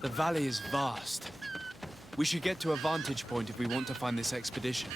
The valley is vast. We should get to a vantage point if we want to find this expedition.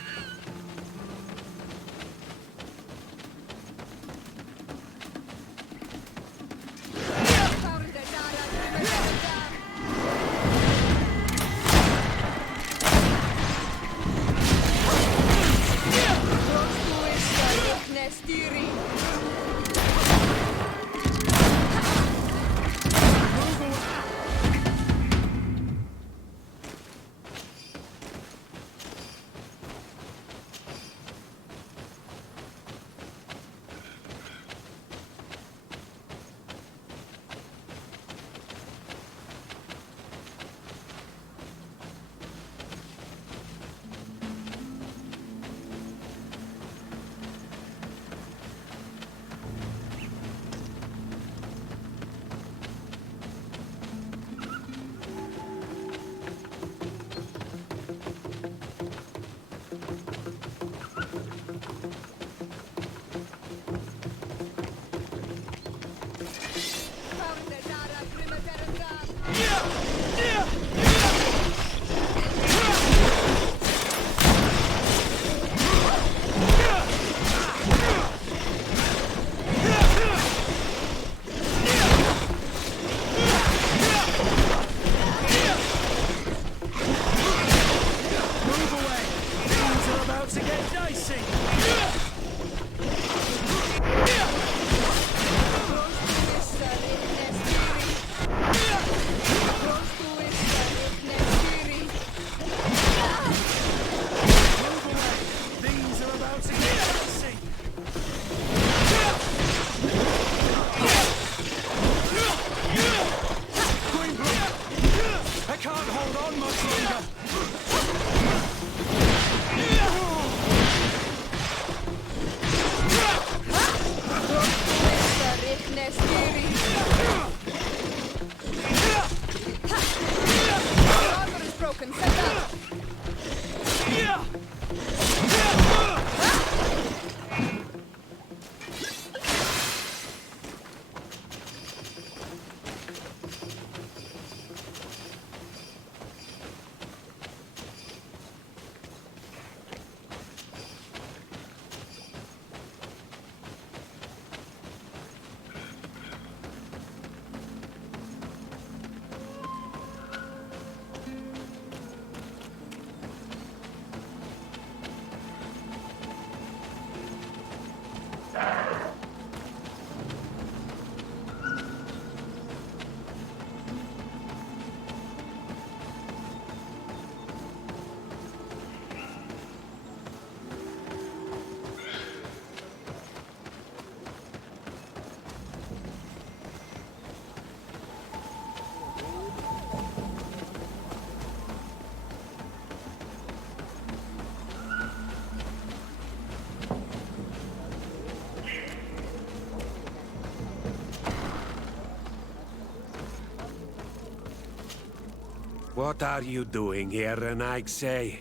What are you doing here, Renaigse?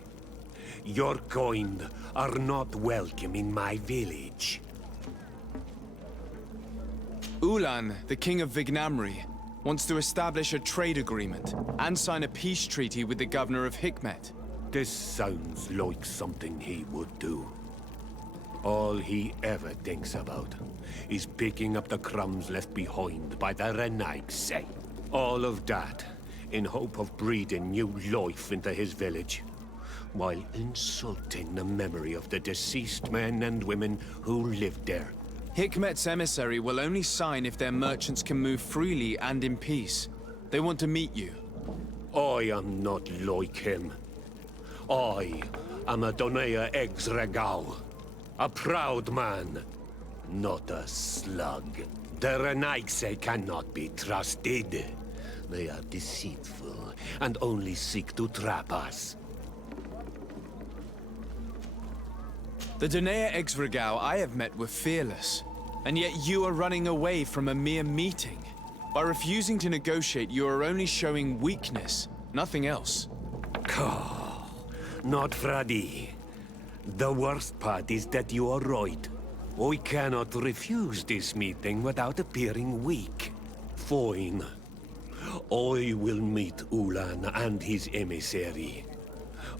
Your kind are not welcome in my village. Ulan, the king of Vignamri, wants to establish a trade agreement and sign a peace treaty with the governor of Hikmet. This sounds like something he would do. All he ever thinks about is picking up the crumbs left behind by the Renaigse. All of that in hope of breathing new life into his village, while insulting the memory of the deceased men and women who lived there. Hikmet's emissary will only sign if their merchants can move freely and in peace. They want to meet you. I am not like him. I am a Donea Exregao, a proud man, not a slug. The Renaigse cannot be trusted. They are deceitful and only seek to trap us. The Donea Exregao I have met were fearless, and yet you are running away from a mere meeting. By refusing to negotiate, you are only showing weakness, nothing else. Not Fradi. The worst part is that you are right. We cannot refuse this meeting without appearing weak. Fine. I will meet Ulan and his emissary.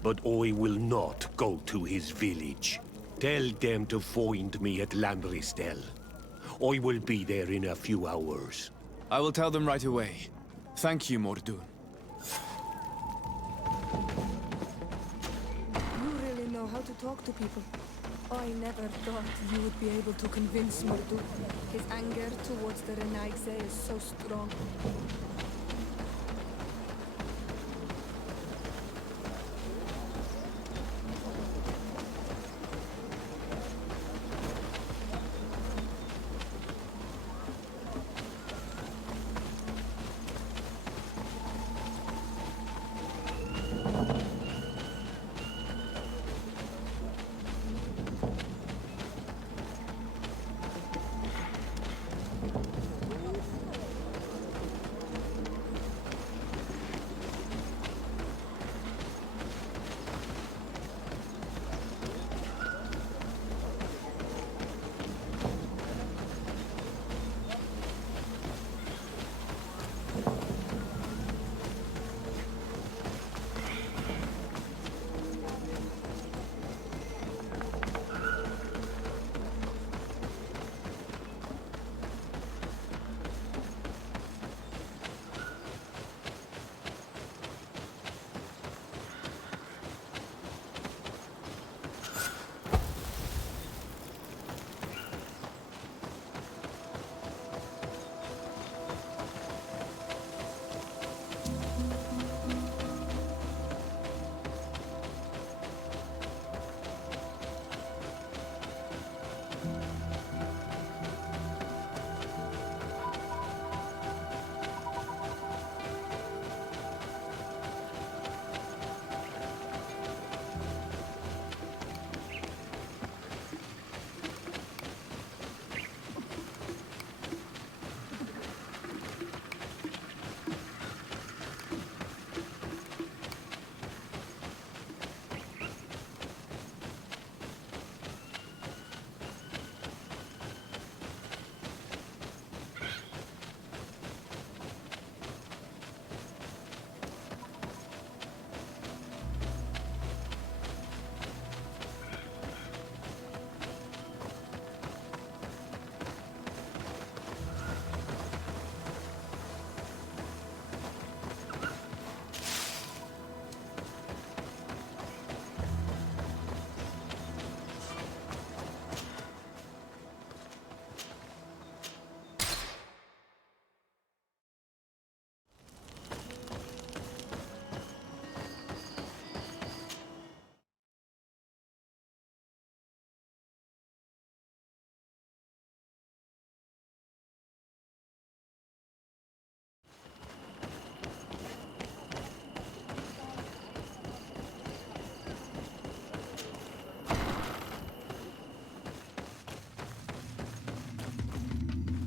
But I will not go to his village. Tell them to find me at Lanristel. I will be there in a few hours. I will tell them right away. Thank you, Mordur. You really know how to talk to people. I never thought you would be able to convince Mordur. His anger towards the Renaigse is so strong.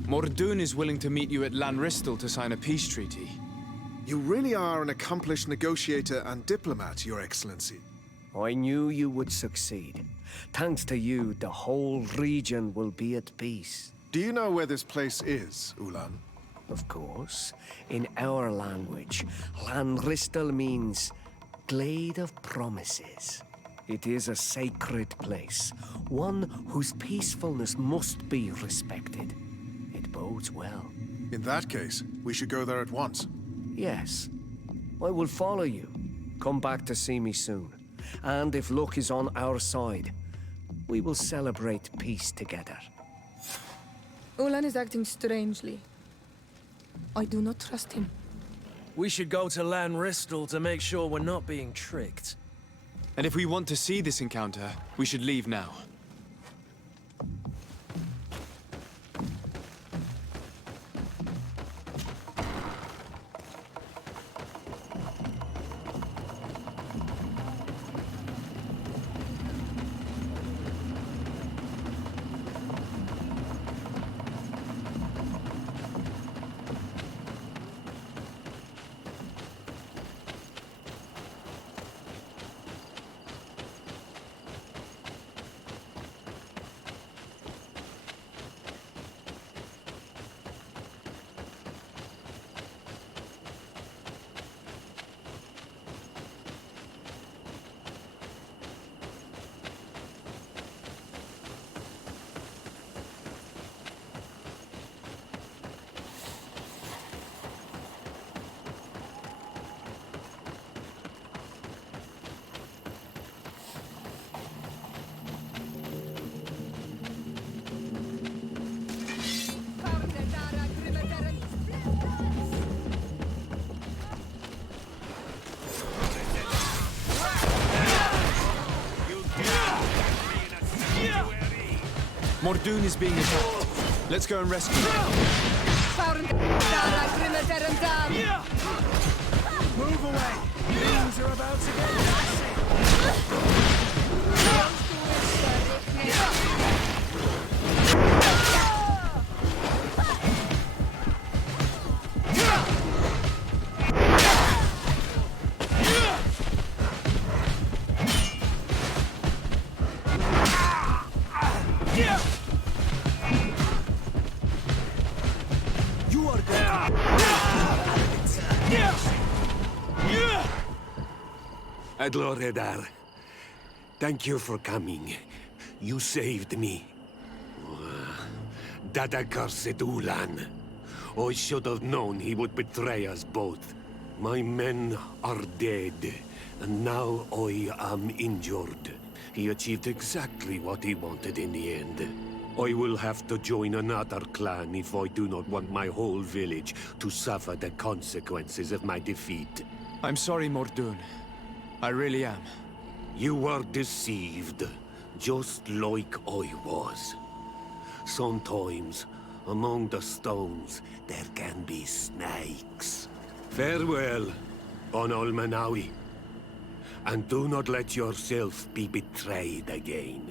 Mordur is willing to meet you at Lanristel to sign a peace treaty. You really are an accomplished negotiator and diplomat, Your Excellency. I knew you would succeed. Thanks to you, the whole region will be at peace. Do you know where this place is, Ulan? Of course. In our language, Lanristel means Glade of Promises. It is a sacred place, one whose peacefulness must be respected. It bodes well. In that case, we should go there at once. Yes. I will follow you. Come back to see me soon. And if luck is on our side, we will celebrate peace together. Ulan is acting strangely. I do not trust him. We should go to Lanristel to make sure we're not being tricked. And if we want to see this encounter, we should leave now. Mordoon is being attacked. Let's go and rescue him. Move away! Things are about to get messy! You are going Adloredar, thank you for coming. You saved me. That accursed Ulan. I should have known he would betray us both. My men are dead, and now I am injured. He achieved exactly what he wanted in the end. I will have to join another clan if I do not want my whole village to suffer the consequences of my defeat. I'm sorry, Mordoon. I really am. You were deceived, just like I was. Sometimes, among the stones, there can be snakes. Farewell, on Almanawi. And do not let yourself be betrayed again.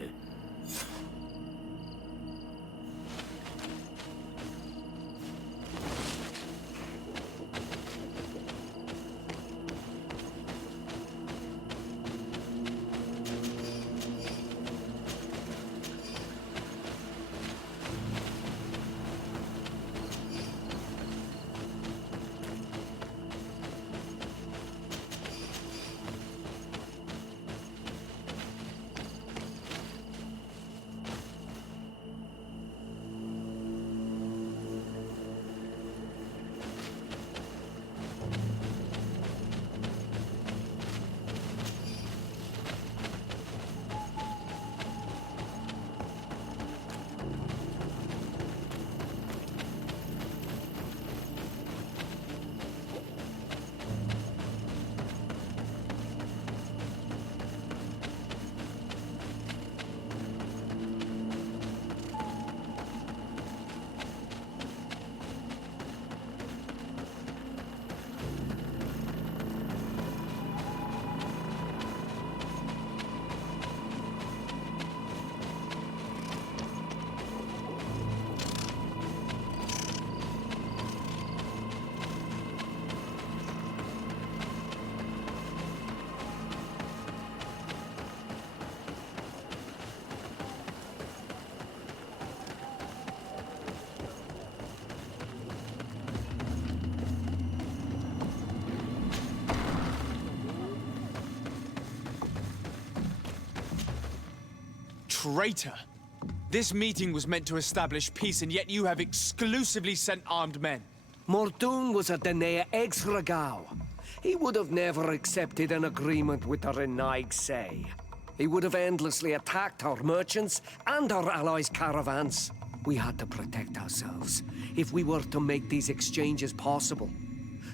Traitor! This meeting was meant to establish peace, and yet you have exclusively sent armed men. Mordoon was a Denea ex-Regao. He would have never accepted an agreement with the Renaig Say. He would have endlessly attacked our merchants and our allies' caravans. We had to protect ourselves if we were to make these exchanges possible.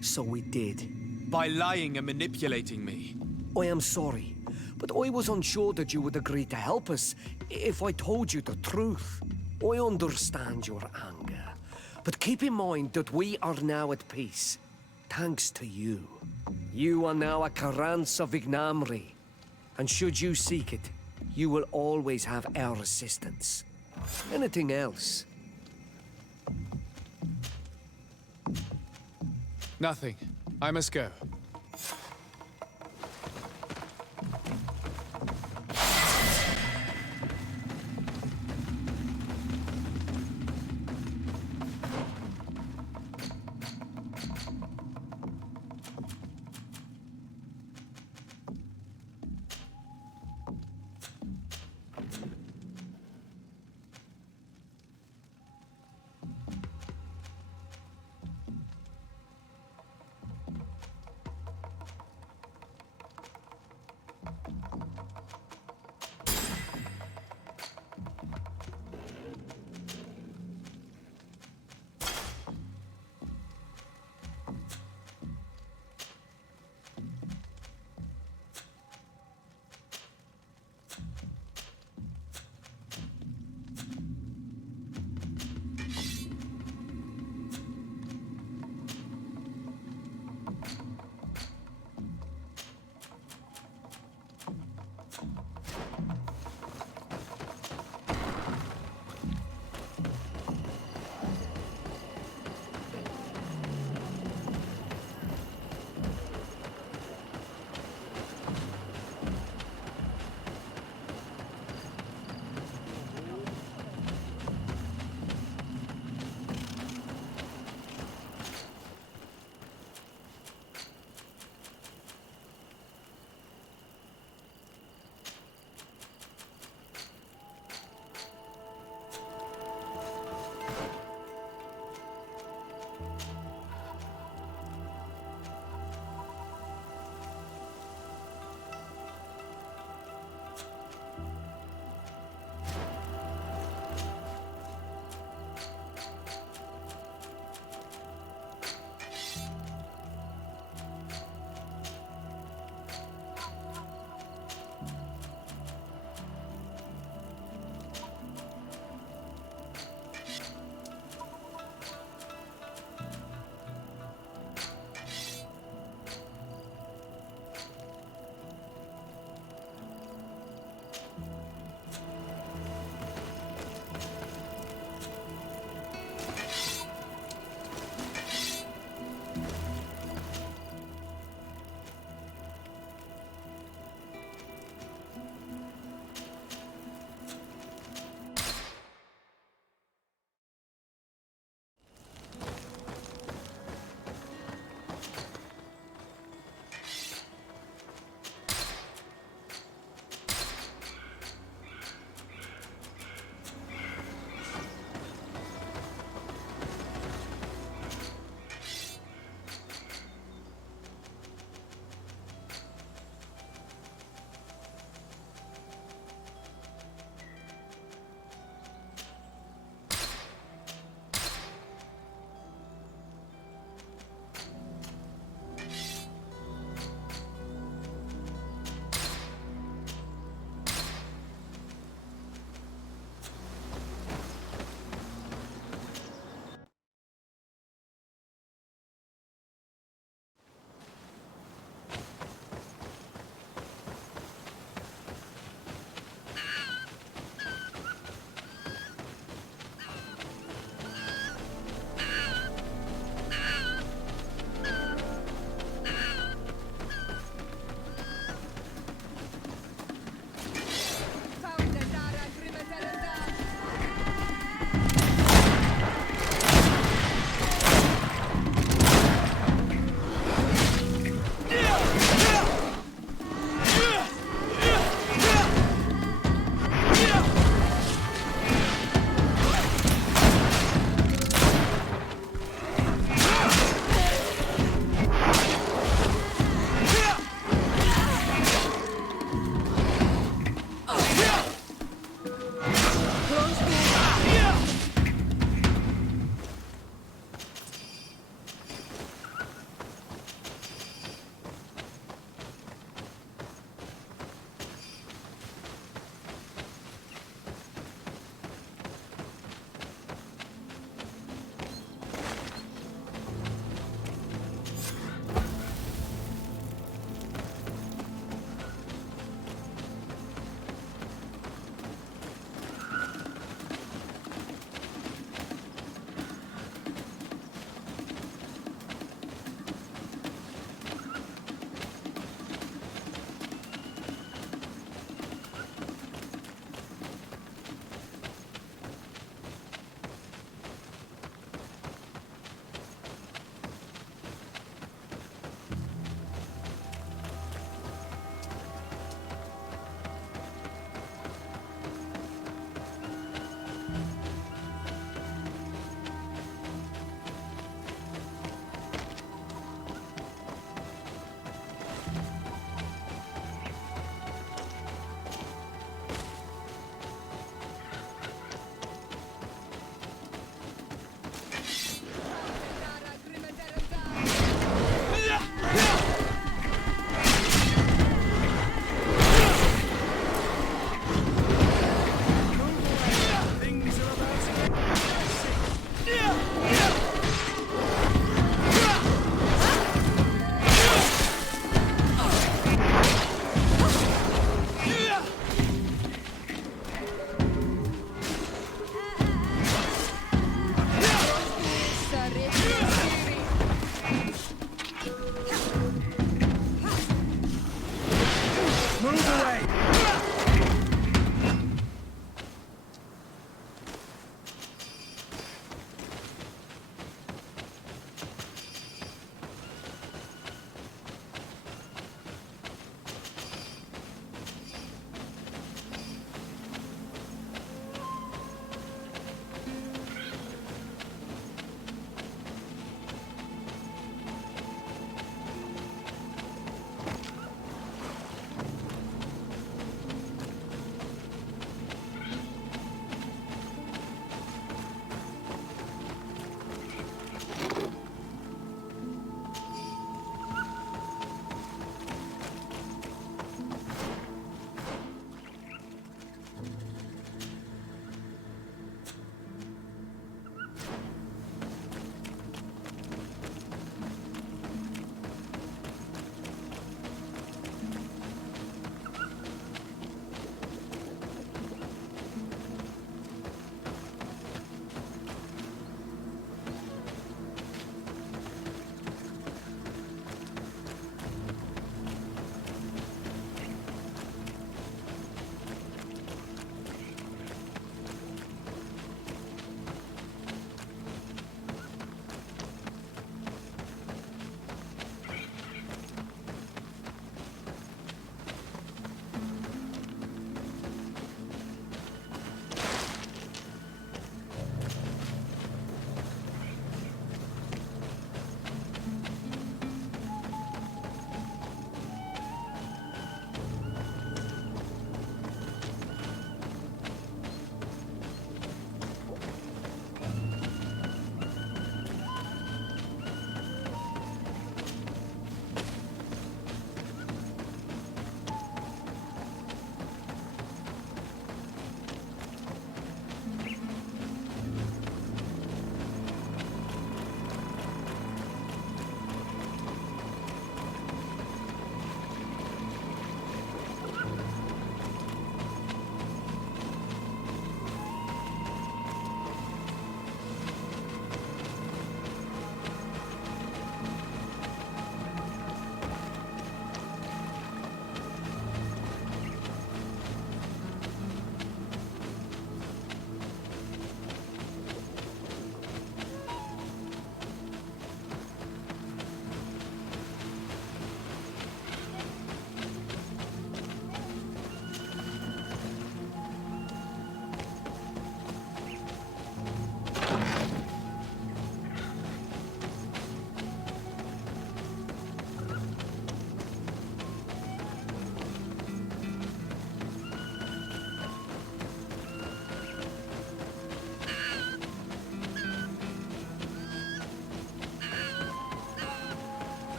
So we did. By lying and manipulating me. I am sorry, but I was unsure that you would agree to help us if I told you the truth. I understand your anger, but keep in mind that we are now at peace, thanks to you. You are now a Karans of Ignamri, and should you seek it, you will always have our assistance. Anything else? Nothing. I must go.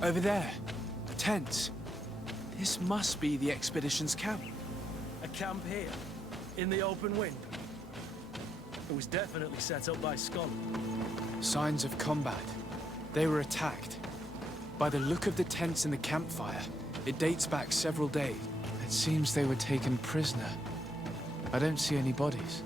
Over there. Tents. This must be the expedition's camp. A camp here, in the open wind. It was definitely set up by scholars. Signs of combat. They were attacked. By the look of the tents and the campfire, it dates back several days. It seems they were taken prisoner. I don't see any bodies.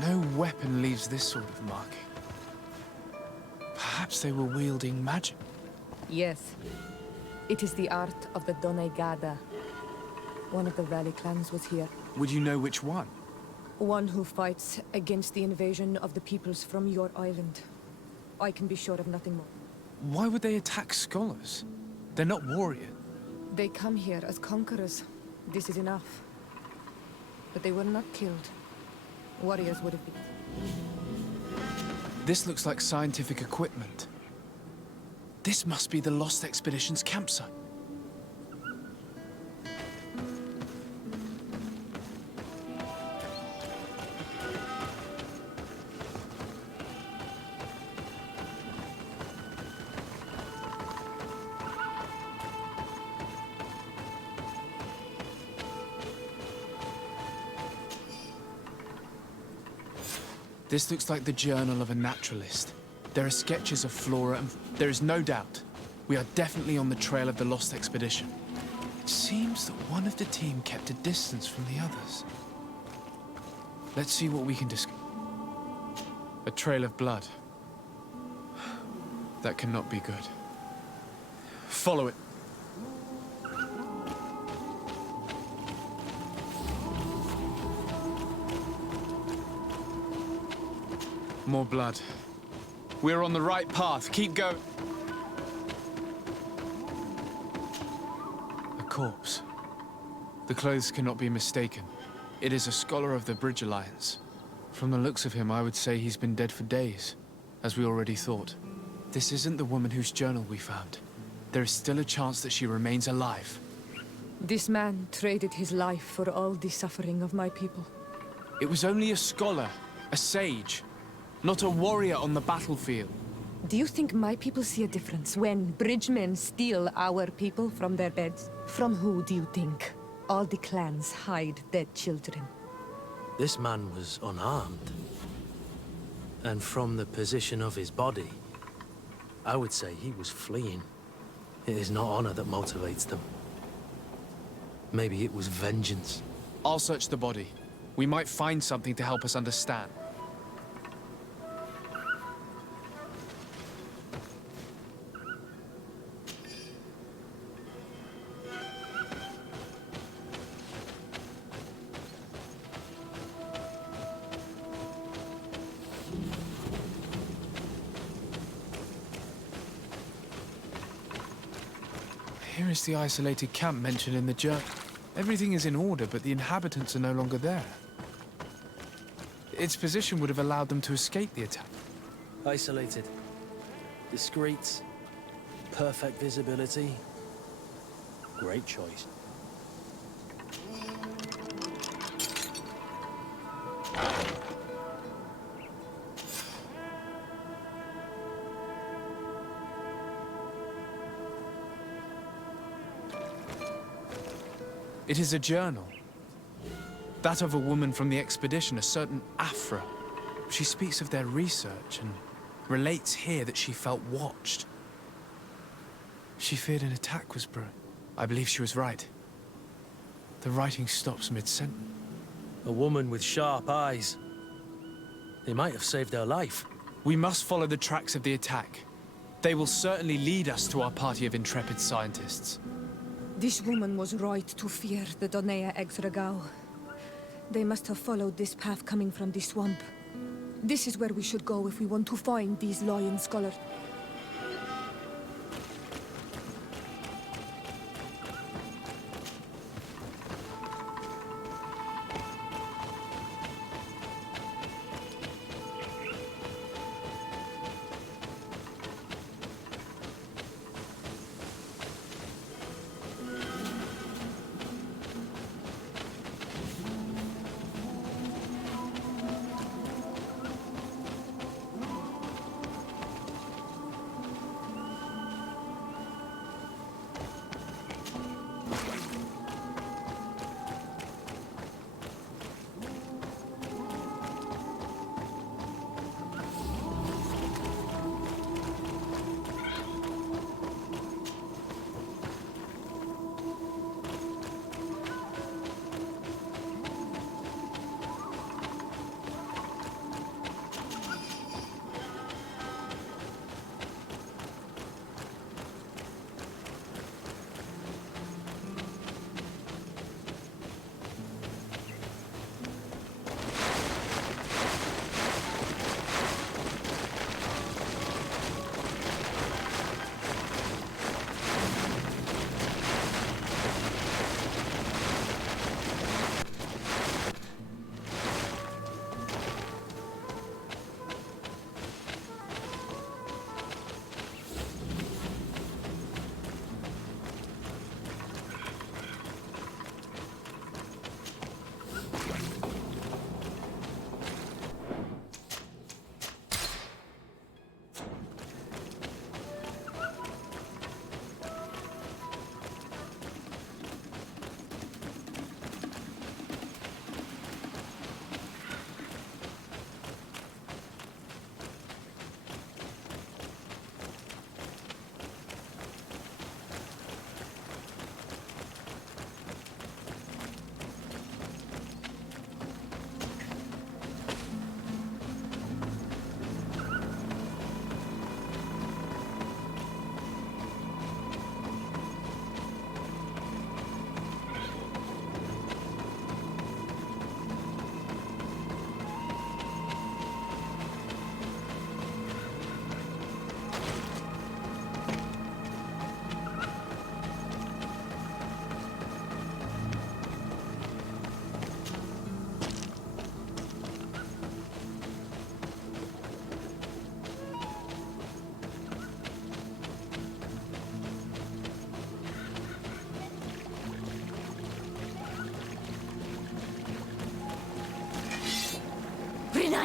No weapon leaves this sort of marking. Perhaps they were wielding magic. Yes. It is the art of the Donegada. One of the Valley clans was here. Would you know which one? One who fights against the invasion of the peoples from your island. I can be sure of nothing more. Why would they attack scholars? They're not warriors. They come here as conquerors. This is enough. But they were not killed. Warriors would have been. This looks like scientific equipment. This must be the Lost Expedition's campsite. This looks like the journal of a naturalist. There are sketches of flora and... There is no doubt. We are definitely on the trail of the Lost Expedition. It seems that one of the team kept a distance from the others. Let's see what we can discover. A trail of blood. That cannot be good. Follow it. More blood. We're on the right path. Keep going. A corpse. The clothes cannot be mistaken. It is a scholar of the Bridge Alliance. From the looks of him, I would say he's been dead for days, as we already thought. This isn't the woman whose journal we found. There is still a chance that she remains alive. This man traded his life for all the suffering of my people. It was only a scholar, a sage. Not a warrior on the battlefield. Do you think my people see a difference when bridgemen steal our people from their beds? From who do you think all the clans hide their children? This man was unarmed. And from the position of his body, I would say he was fleeing. It is not honor that motivates them. Maybe it was vengeance. I'll search the body. We might find something to help us understand. Here is the isolated camp mentioned in the journal. Everything is in order, but the inhabitants are no longer there. Its position would have allowed them to escape the attack. Isolated. Discreet. Perfect visibility. Great choice. It is a journal. That of a woman from the expedition, a certain Afra. She speaks of their research and relates here that she felt watched. She feared an attack was brewing. I believe she was right. The writing stops mid-sentence. A woman with sharp eyes. They might have saved her life. We must follow the tracks of the attack. They will certainly lead us to our party of intrepid scientists. This woman was right to fear the Donea Exregao. They must have followed this path coming from the swamp. This is where we should go if we want to find these lion scholars.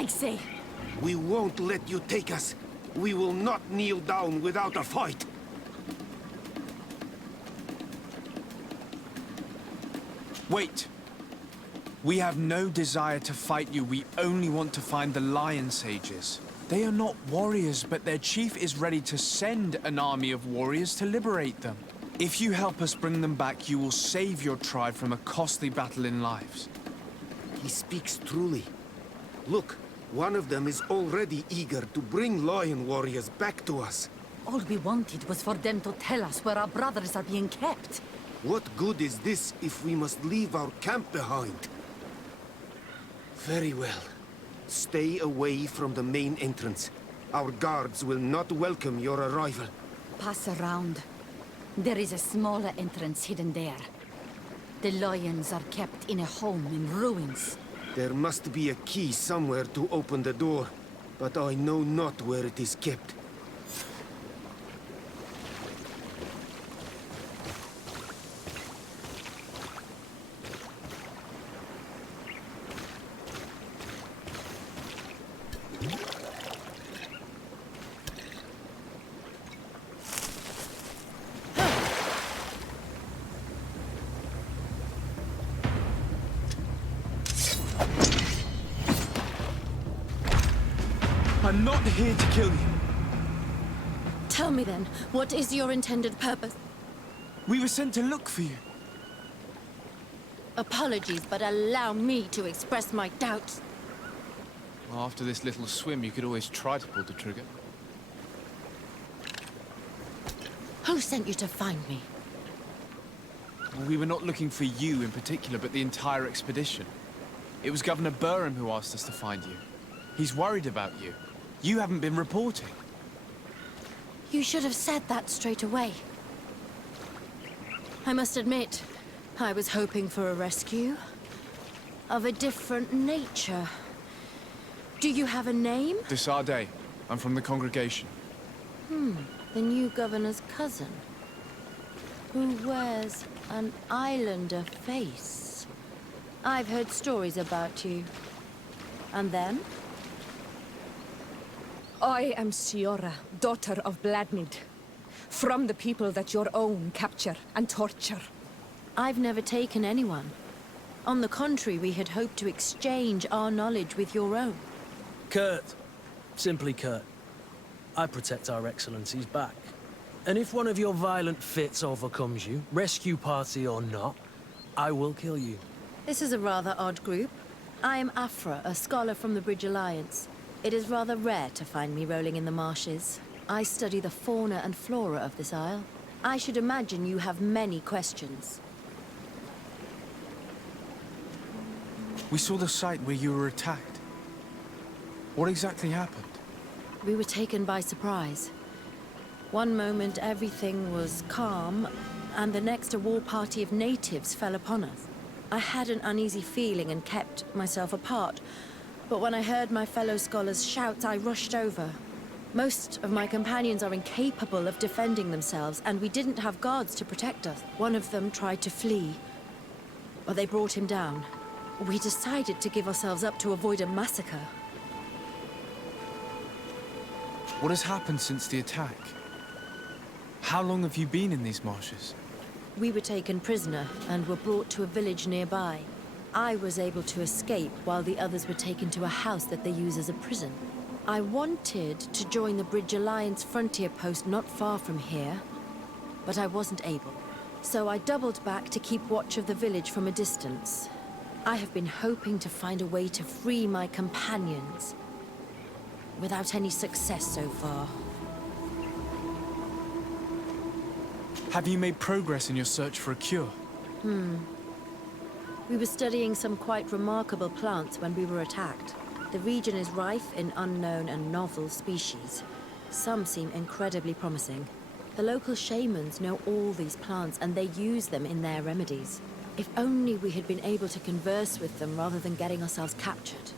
Say. We won't let you take us. We will not kneel down without a fight. Wait! We have no desire to fight you. We only want to find the Lion Sages. They are not warriors, but their chief is ready to send an army of warriors to liberate them. If you help us bring them back, you will save your tribe from a costly battle in lives. He speaks truly. Look. One of them is already eager to bring lion warriors back to us. All we wanted was for them to tell us where our brothers are being kept. What good is this if we must leave our camp behind? Very well. Stay away from the main entrance. Our guards will not welcome your arrival. Pass around. There is a smaller entrance hidden there. The lions are kept in a home in ruins. There must be a key somewhere to open the door, but I know not where it is kept. I'm not here to kill you. Tell me then, what is your intended purpose? We were sent to look for you. Apologies, but allow me to express my doubts. Well, after this little swim, you could always try to pull the trigger. Who sent you to find me? Well, we were not looking for you in particular, but the entire expedition. It was Governor Burham who asked us to find you. He's worried about you. You haven't been reporting. You should have said that straight away. I must admit, I was hoping for a rescue. Of a different nature. Do you have a name? Desarde. I'm from the congregation. The new governor's cousin. Who wears an islander face. I've heard stories about you. And then? I am Siora, daughter of Bladnid. From the people that your own capture and torture. I've never taken anyone. On the contrary, we had hoped to exchange our knowledge with your own. Kurt. Simply Kurt. I protect our excellency's back. And if one of your violent fits overcomes you, rescue party or not, I will kill you. This is a rather odd group. I am Afra, a scholar from the Bridge Alliance. It is rather rare to find me rolling in the marshes. I study the fauna and flora of this isle. I should imagine you have many questions. We saw the site where you were attacked. What exactly happened? We were taken by surprise. One moment everything was calm, and the next a war party of natives fell upon us. I had an uneasy feeling and kept myself apart, but when I heard my fellow scholars' shouts, I rushed over. Most of my companions are incapable of defending themselves, and we didn't have guards to protect us. One of them tried to flee, but they brought him down. We decided to give ourselves up to avoid a massacre. What has happened since the attack? How long have you been in these marshes? We were taken prisoner and were brought to a village nearby. I was able to escape while the others were taken to a house that they use as a prison. I wanted to join the Bridge Alliance frontier post not far from here, but I wasn't able. So I doubled back to keep watch of the village from a distance. I have been hoping to find a way to free my companions, without any success so far. Have you made progress in your search for a cure? We were studying some quite remarkable plants when we were attacked. The region is rife in unknown and novel species. Some seem incredibly promising. The local shamans know all these plants and they use them in their remedies. If only we had been able to converse with them rather than getting ourselves captured.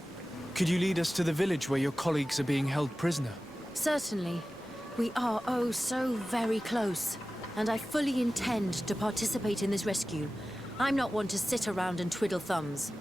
Could you lead us to the village where your colleagues are being held prisoner? Certainly. We are, oh, so very close. And I fully intend to participate in this rescue. I'm not one to sit around and twiddle thumbs.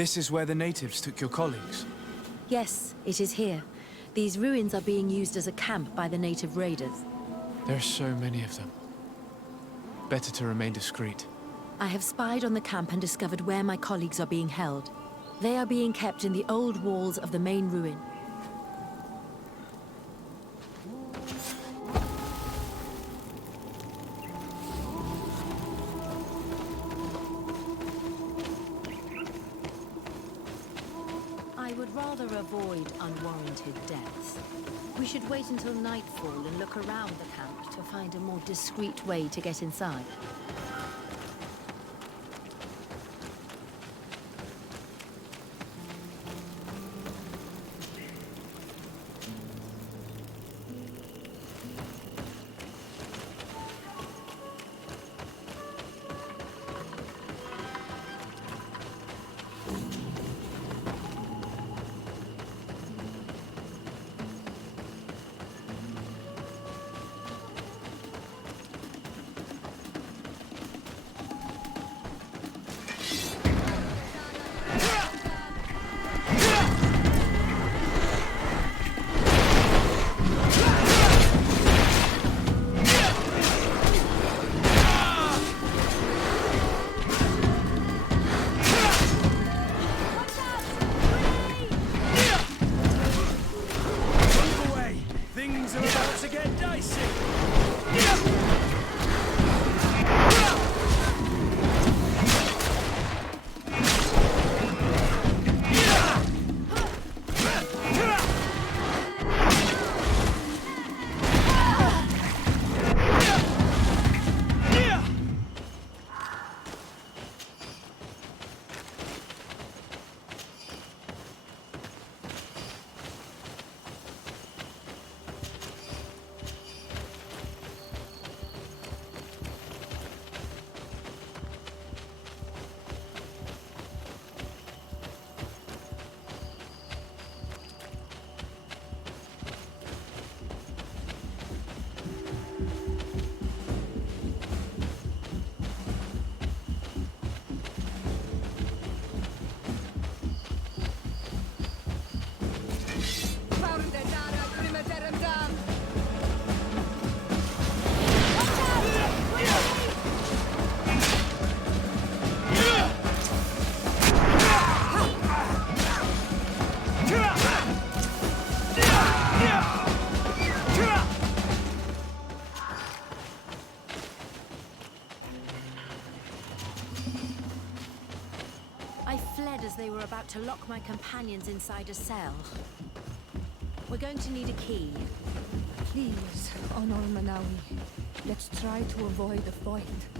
This is where the natives took your colleagues? Yes, it is here. These ruins are being used as a camp by the native raiders. There's so many of them. Better to remain discreet. I have spied on the camp and discovered where my colleagues are being held. They are being kept in the old walls of the main ruin. I would rather avoid unwarranted deaths. We should wait until nightfall and look around the camp to find a more discreet way to get inside. They were about to lock my companions inside a cell. We're going to need a key. Please, Honor Manawi, let's try to avoid a fight.